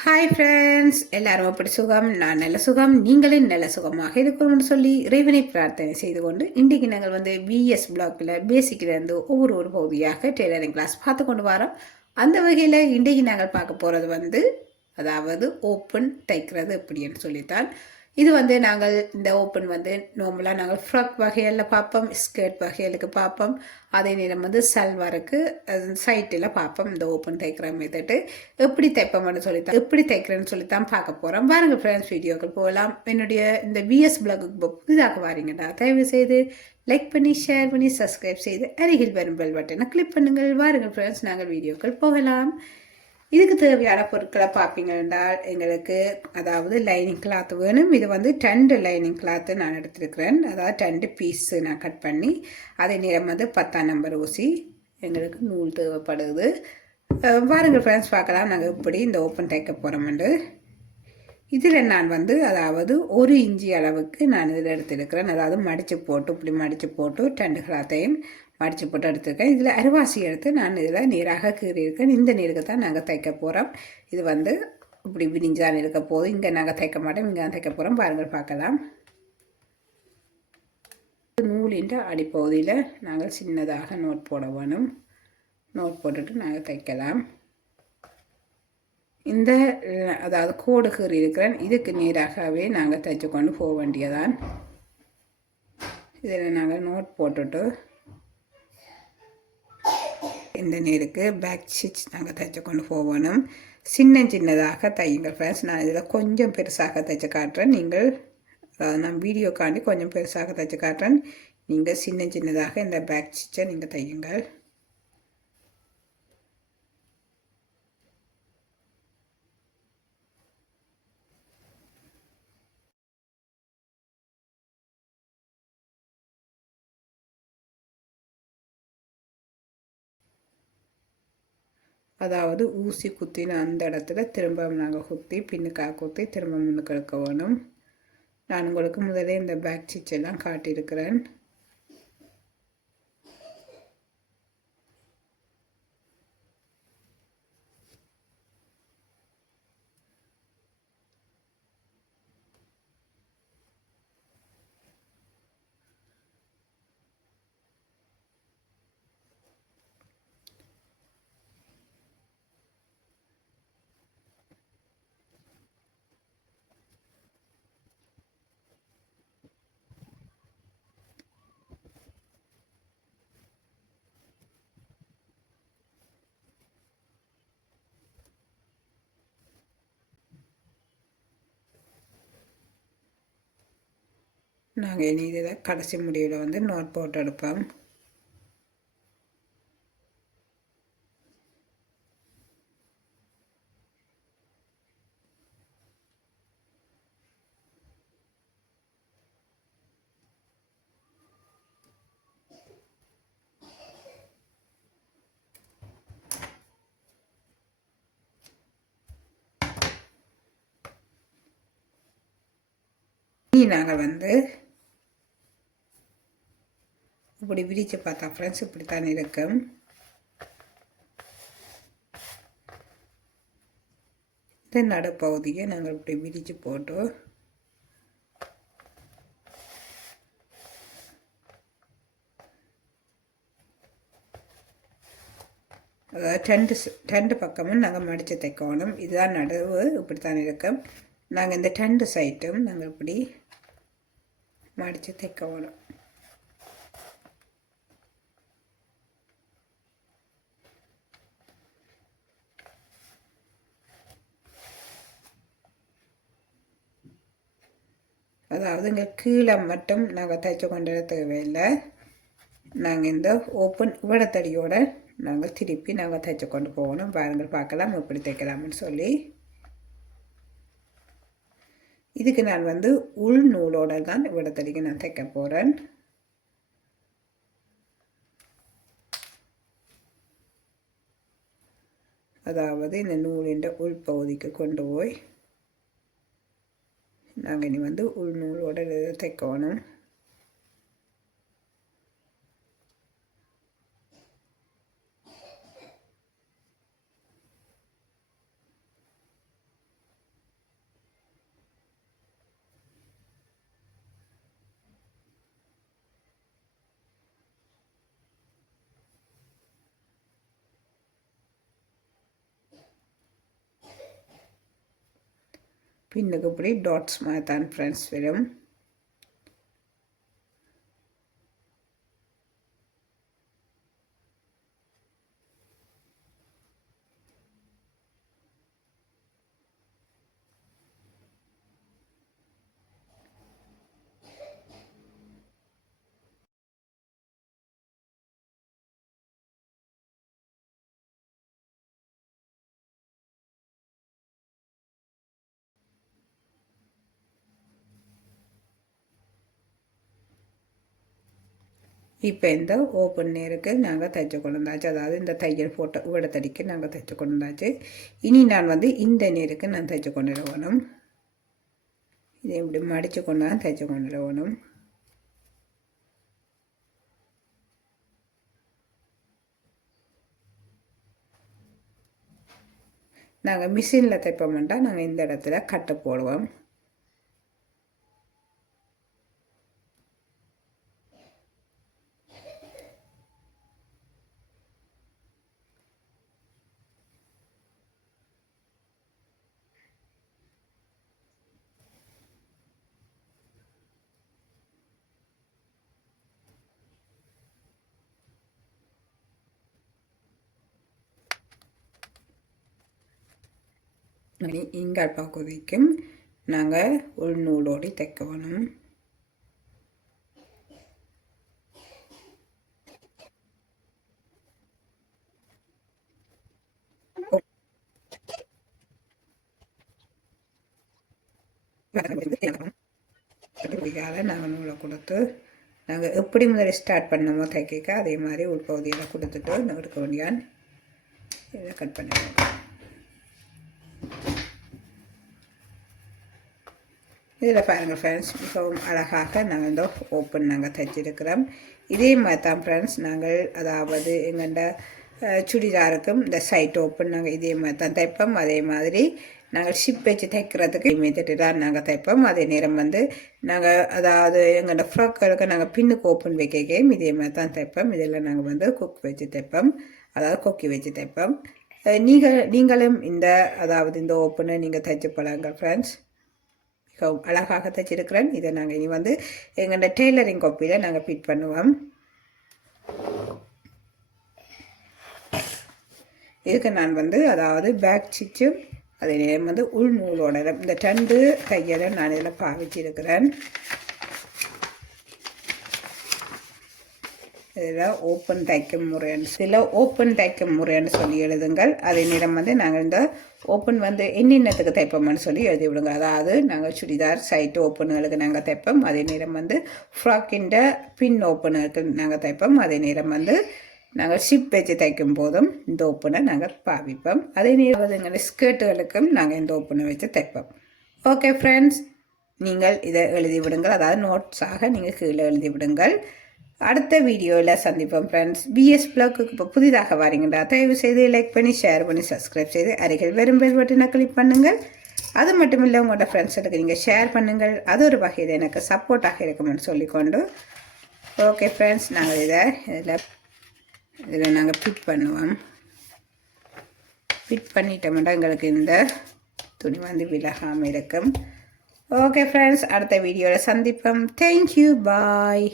Hi friends எல்லாரும் அப்படி சுகம்? நான் நல்ல சுகம். நீங்களே நல்ல சுகமாக இருக்கணும்னு சொல்லி இறைவனை பிரார்த்தனை செய்து கொண்டு இன்றைக்கு நாங்கள் வந்து பிஎஸ் பிளாக்கில் பேசிக்கிலேருந்து ஒவ்வொரு ஒரு பகுதியாக டெய்லரிங் கிளாஸ் பார்த்து கொண்டு வரோம். அந்த வகையில் இன்றைக்கு நாங்கள் பார்க்க போகிறது வந்து அதாவது ஓப்பன் தைக்கிறது எப்படின்னு சொல்லித்தான். இது வந்து நாங்கள் இந்த ஓப்பன் வந்து நார்மலாக நாங்கள் ஃப்ராக் வகையில் பார்ப்போம் ஸ்கர்ட் வகைகளுக்கு பார்ப்போம். அதே நேரம் வந்து சல்வாருக்கு சைட்டில் பார்ப்போம் இந்த ஓப்பன் தைக்கிற மெத்தட்டு எப்படி தைப்போம்னு சொல்லித்தான் எப்படி தைக்கிறேன்னு சொல்லித்தான் பார்க்க போகிறோம் பாருங்கள் ஃப்ரெண்ட்ஸ் வீடியோக்கள் போகலாம். என்னுடைய இந்த விஎஸ் பிளாகுக்கு புதிதாக வாரீங்கடா தயவு செய்து லைக் பண்ணி ஷேர் பண்ணி சப்ஸ்கிரைப் செய்து அருகில் வரும் பெல் பட்டனை கிளிக் பண்ணுங்கள். வாருங்கள் ஃப்ரெண்ட்ஸ் நாங்கள் வீடியோக்கள் போகலாம். இதுக்கு தேவையான பொருட்களை பார்ப்பீங்க என்றால் எங்களுக்கு அதாவது லைனிங் கிளாத் வேணும். இது வந்து டெண்டு லைனிங் கிளாத்து நான் எடுத்திருக்கிறேன். அதாவது டெண்டு பீஸு நான் கட் பண்ணி அதே நேரம் வந்து பத்தாம் நம்பர் ஊசி எங்களுக்கு நூல் தேவைப்படுது. பாருங்கள் ஃப்ரெண்ட்ஸ் பார்க்கலாம் நாங்கள் இப்படி இந்த ஓப்பன் தைக்க போகிறோம்ண்டு இதில் நான் வந்து அதாவது ஒரு இஞ்சி அளவுக்கு நான் இதில் எடுத்துருக்கிறேன். அதாவது மடித்து போட்டு இப்படி மடித்து போட்டு டெண்டு கிளாத்தையும் மடித்து போட்டு எடுத்திருக்கேன். இதில் அரிவாசி எடுத்து நான் இதில் நீராக கீறியிருக்கேன். இந்த நீருக்கு தான் நாங்கள் தைக்க போகிறோம் இது வந்து இப்படி விரிஞ்சு தான் இருக்க போகுது. இங்கே நாங்கள் தைக்க மாட்டோம். இங்கே தான் தைக்க போகிறோம் பாருங்கள் பார்க்கலாம். நூலின் அடிப்பகுதியில் நாங்கள் சின்னதாக நோட் போட வேணும். நோட் போட்டுட்டு நாங்கள் தைக்கலாம் இந்த அதாவது கோடு கீறி இருக்கிறேன் இதுக்கு நேராகவே நாங்கள் தைச்சு கொண்டு போக வேண்டியதான் இதில் நாங்கள் நோட் போட்டுட்டு இந்த நேருக்கு பேக் ஸ்டிச் நாங்கள் தைச்சு கொண்டு போகணும். சின்ன சின்னதாக தையுங்கள் ஃப்ரெண்ட்ஸ் நான் இதில் கொஞ்சம் பெருசாக தைச்சு காட்டுறேன். நீங்கள் அதாவது நான் வீடியோக்காண்டி கொஞ்சம் பெருசாக தைச்சு காட்டுறேன். நீங்கள் சின்ன சின்னதாக இந்த பேக் ஸ்டிச்சை நீங்கள் தையுங்கள். அதாவது ஊசி குத்தின அந்த இடத்துல திரும்ப நாங்கள் குத்தி பின்னுக்காக குத்தி திரும்ப முன்னுக்கு எடுக்க வேணும். நான் உங்களுக்கு முதலே இந்த பேக் ஸ்டிச் எல்லாம் காட்டியிருக்கிறேன். நாங்கள் இனி கடைசி முடிவில் வந்து நோட் போட்டு எடுப்போம். நாங்கள் வந்து இப்படி விரித்து பார்த்தா ஃப்ரெண்ட்ஸ் இப்படித்தான் இருக்கும். இந்த நடுப்பகுதியை நாங்கள் இப்படி விரித்து போட்டு அதாவது ரெண்டு ரெண்டு பக்கமும் நாங்கள் மடித்து தைக்கணும். இதுதான் நடுவு இப்படித்தான் இருக்கும். நாங்கள் இந்த ரெண்டு சைட்டும் நாங்கள் இப்படி மடித்து தைக்கணும். அதாவது இங்கே கீழே மட்டும் நாங்கள் தைச்சு கொண்டு வர தேவையில்லை. நாங்கள் இந்த ஓப்பன் இவ்வளத்தடியோட நாங்கள் திருப்பி நாங்கள் தைச்சு கொண்டு போகணும். பாருங்கள் பார்க்கலாம் எப்படி தைக்கலாம்னு சொல்லி. இதுக்கு நான் வந்து உள் நூலோட தான் இவ்வளத்தடிக்கு நான் தைக்க போகிறேன் அதாவது இந்த நூலின் உள்பகுதிக்கு கொண்டு போய் நாங்கள் இனி வந்து உள்நூலோட தைக்கணும் பின்னுக்கு இப்படி டாட்ஸ் மாதிரி தான் ஃப்ரெண்ட்ஸ் இப்போ இந்த ஓப்பன் நேருக்கு நாங்கள் தைச்சு கொண்டு வந்தாச்சு அதாவது இந்த தையல் ஃபோட்டோ விடத்தடிக்கு நாங்கள் தைச்சு கொண்டு வந்தாச்சு இனி நான் வந்து இந்த நேருக்கு நான் தைச்சு கொண்டு இதை இப்படி மடித்து கொண்டு தான் தைச்சு கொண்டு நாங்கள் மிஷினில் தைப்போம்ட்டா நாங்கள் இந்த இடத்துல கட்டை போடுவோம். இங்கால் பகுதிக்கும் நாங்கள் உள்நூலோடி தைக்கணும் வேணும் நாங்கள் நூலை கொடுத்து நாங்கள் எப்படி முதல்ல ஸ்டார்ட் பண்ணமோ தைக்க அதே மாதிரி உள்பகுதியில் கொடுத்துட்டு எடுக்க வேண்டியான் இதை கட் பண்ணிடுவோம். இதில் பாருங்கள் ஃப்ரெண்ட்ஸ் மிகவும் அழகாக நாங்கள் இந்த ஓப்பன் நாங்கள் தைச்சிருக்கிறோம். இதே மாதிரி தான் ஃப்ரெண்ட்ஸ் நாங்கள் அதாவது எங்கள்ட சுடிதாருக்கும் இந்த சைட் ஓப்பன் நாங்கள் இதே மாதிரி தான் தைப்போம். அதே மாதிரி நாங்கள் ஷிப் வச்சு தைக்கிறதுக்கு மெத்தட்டு தான் நாங்கள் தைப்போம். அதே நேரம் வந்து நாங்கள் அதாவது எங்களோட ஃப்ராக்களுக்கு நாங்கள் பின்னுக்கு ஓப்பன் வைக்கையும் இதே மாதிரி தான் தைப்போம். இதில் நாங்கள் வந்து குக் வச்சு தைப்போம். அதாவது கொக்கி வச்சு தைப்போம். நீங்கள் நீங்களும் இந்த அதாவது இந்த ஓப்பனை நீங்கள் தைச்சு பழங்க ஃப்ரெண்ட்ஸ் மிகவும் அழகாக தைச்சிருக்கிறேன். இதை நாங்கள் இனி வந்து எங்களோட டெய்லரிங் காப்பியில் நாங்கள் ஃபிட் பண்ணுவோம். இதுக்கு நான் வந்து அதாவது பேக் ஸ்டிச்சும் அதே நேரம் வந்து உள் நூலோட இந்த ரெண்டு கையை நான் இதில் பாவிச்சிருக்கிறேன். இதில் ஓப்பன் தைக்கும் முறைன்னு சில ஓப்பன் தைக்கும் முறைன்னு சொல்லி எழுதுங்கள். அதே நேரம் வந்து நாங்கள் இந்த ஓப்பன் வந்து என்னென்னத்துக்கு தைப்போம்னு சொல்லி எழுதி விடுங்க அதாவது நாங்கள் சுடிதார் சைட் ஓப்பனுகளுக்கு நாங்கள் தைப்போம். அதே நேரம் வந்து ஃப்ராக்கின்ற பின் ஓப்பனுக்கு நாங்கள் தைப்போம். அதே நேரம் வந்து நாங்கள் ஷிப் வச்சு தைக்கும் போதும் இந்த ஓப்பனை நாங்கள் பாவிப்போம். அதே நேரம் எங்கள் ஸ்கர்ட்டுகளுக்கும் நாங்கள் இந்த ஓப்பனை வச்சு தைப்போம். ஓகே ஃப்ரெண்ட்ஸ் நீங்கள் இதை எழுதி விடுங்கள் அதாவது நோட்ஸாக நீங்கள் கீழே எழுதி விடுங்கள் அடுத்த வீடியோவில் சந்திப்போம் ஃப்ரெண்ட்ஸ் பிஎஸ் பிளாக்குக்கு இப்போ புதிதாக வரீங்கடா தயவு செய்து லைக் பண்ணி ஷேர் பண்ணி சப்ஸ்கிரைப் செய்து அருகில் வெறும் பெல் பட்டனை கிளிக் பண்ணுங்கள். அது மட்டும் இல்லை உங்களோட ஃப்ரெண்ட்ஸுக்கு நீங்கள் ஷேர் பண்ணுங்கள். அது ஒரு வகையில் எனக்கு சப்போர்ட்டாக இருக்குமென்னு சொல்லிக்கொண்டு. ஓகே ஃப்ரெண்ட்ஸ் நாங்கள் இதை இதில் இதில் நாங்கள் ஃபிட் பண்ணுவோம். ஃபிட் பண்ணிட்டோம்னா எங்களுக்கு இந்த துணி வந்து விலகாமல் இருக்கும். ஓகே ஃப்ரெண்ட்ஸ் அடுத்த வீடியோவில் சந்திப்போம். Thank you bye